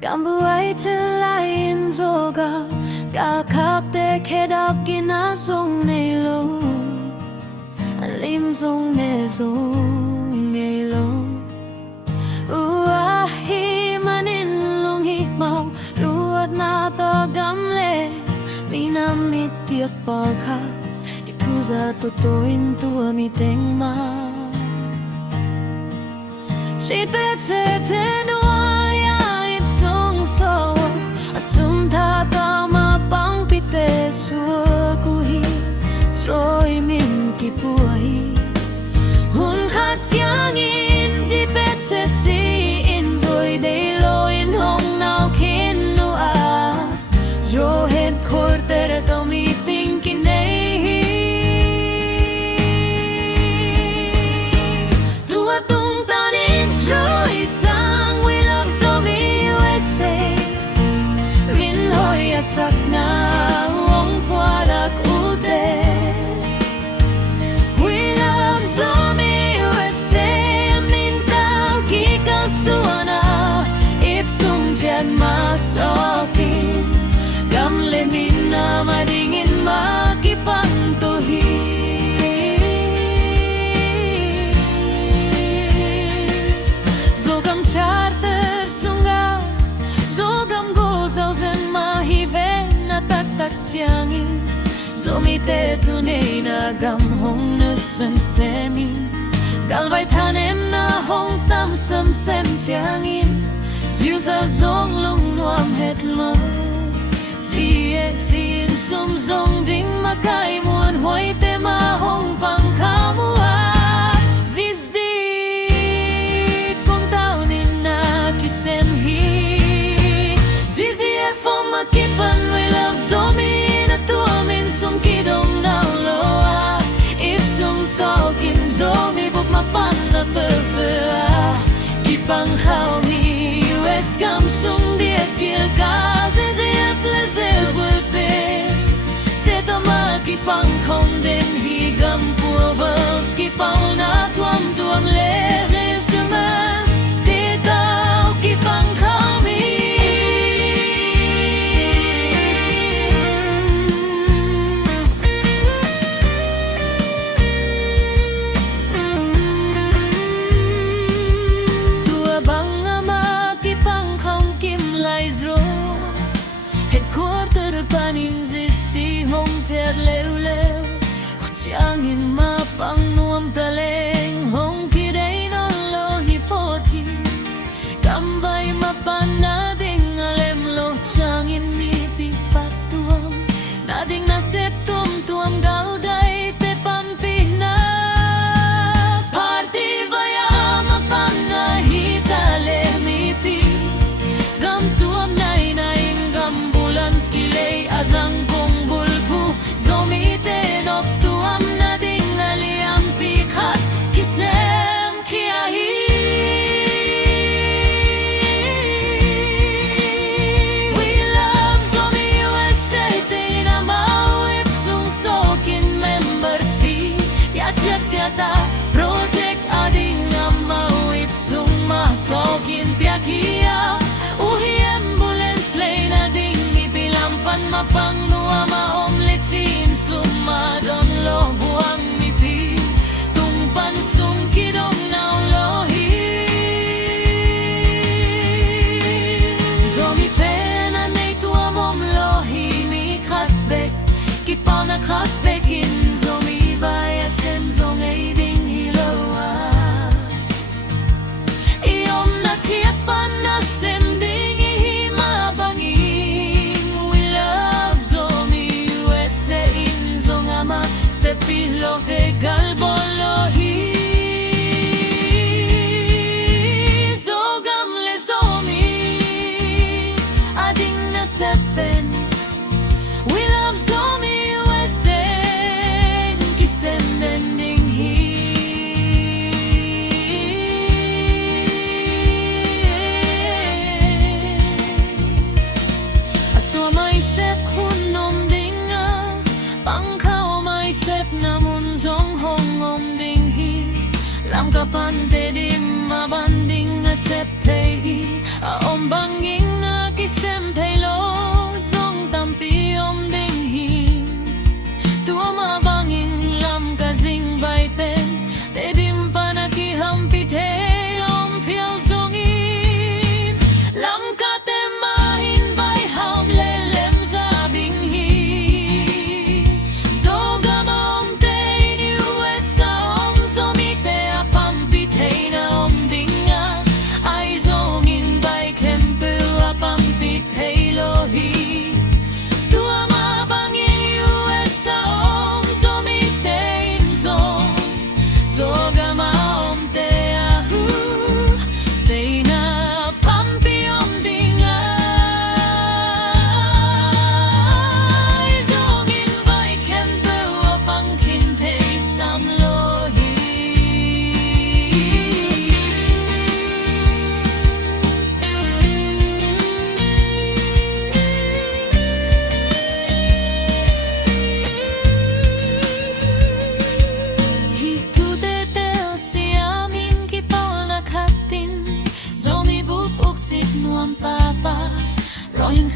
Cảm bưởi chân lại in dô gà cả khắp để khe đạp kia ná dông này lâu lim dông nè dông ngày lâu hi manin lung hi mau luat na ta gam le mi nam mi tiak pa kha itu za to toin tua mi teng ma si pe te noa ya ip song so asum tha ta ma pang pite su ku hi sroi min ki pu hi hun kha tiang in ji pe ti in rồi đây lo in hong nào khin nu a rồi hết khor ter tao mi ting ki nei tua tung ta in rồi sang we love so me USA min hoi a sak na ong qua lạc u te we love so me USA min tao ki ka suana if sung jan ma so kin gam le min na ma dingin ma ki pang to hi zo gam charter sunga zo gam go zau zen ma hi ve na tak tak chiang in zo mi te tu nei na gam hong na san semi gal vai than em na hong tam sam sem chiang in diu za zong lung nuam het lo si e si in sum zong ding ma kai muan hoi te ma hong pang kha mua zis di kong tao nin na ki sem hi zis di e fom ma ki pan we love zo mi na tu min sum ki dong nao lo a if sum so kin zo mi buk ma pan na pe pe a ki pang khao mi US kam sung dia kil ka ki pang không đến hi gam pua bels ki pang na tuam tuam le Christmas te tao ki pang khao mi tua bang ama ki pang không kim lai zro headquarter panin zisti hong pher leu leu chiang in ma pang nuam ta leng hong ki dei non lo hi po thi kam vai ma pan na ding alem lo chiang in mi pi pat tuam na ding na sep tuam gau dai te pam pi na party vai ma pan na hi ta le mi pi gam tuam nai nai gam bulan skilei azang kong bulpu zo mi te nok tuam na ding aliam pi khat kisem kia hi we love zo mi USA te na mau ip sung so kin member fee ya cha ta project ading na mau ip sung ma so kin pia kia pan ma pang nuwa ma om le chin sum ma don lo buang mi pi tung pan sum ki dong nao lo hi zo mi pen a nei tua mom lo hi mi khat bek ki pa na khat bek in zo mi vai a sem zo ngei ding hi lo a I om na tiak pan na sem ding hi ma bangi se pilo de galbolo hi zo gam le zo mi ading na sepen we love zo mi USA kisem bending hi ato mai se khun nom ding a pang sep namun zong hong om ding hi lam ka pan te dim ma ban ding a sep te hi a om banging na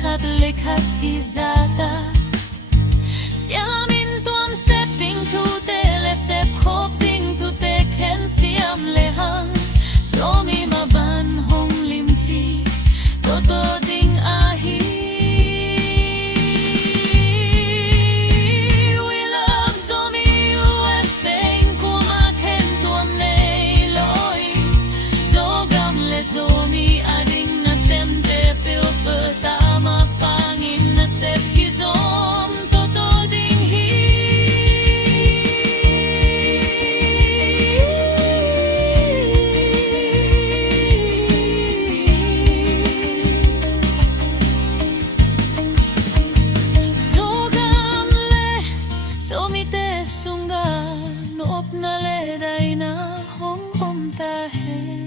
likat gizata Siamin tuam septing tu tele sep hoping tu teken siam lehang Somi maban hong limchi Toto ding ahi We love Somi UFA kumaken tuam nei loi Sogam le Somi ading na semte pil pertama pangin na sep kizom Toto ding hi Sogam le Somi te sunga Noop na le day na hong om tahe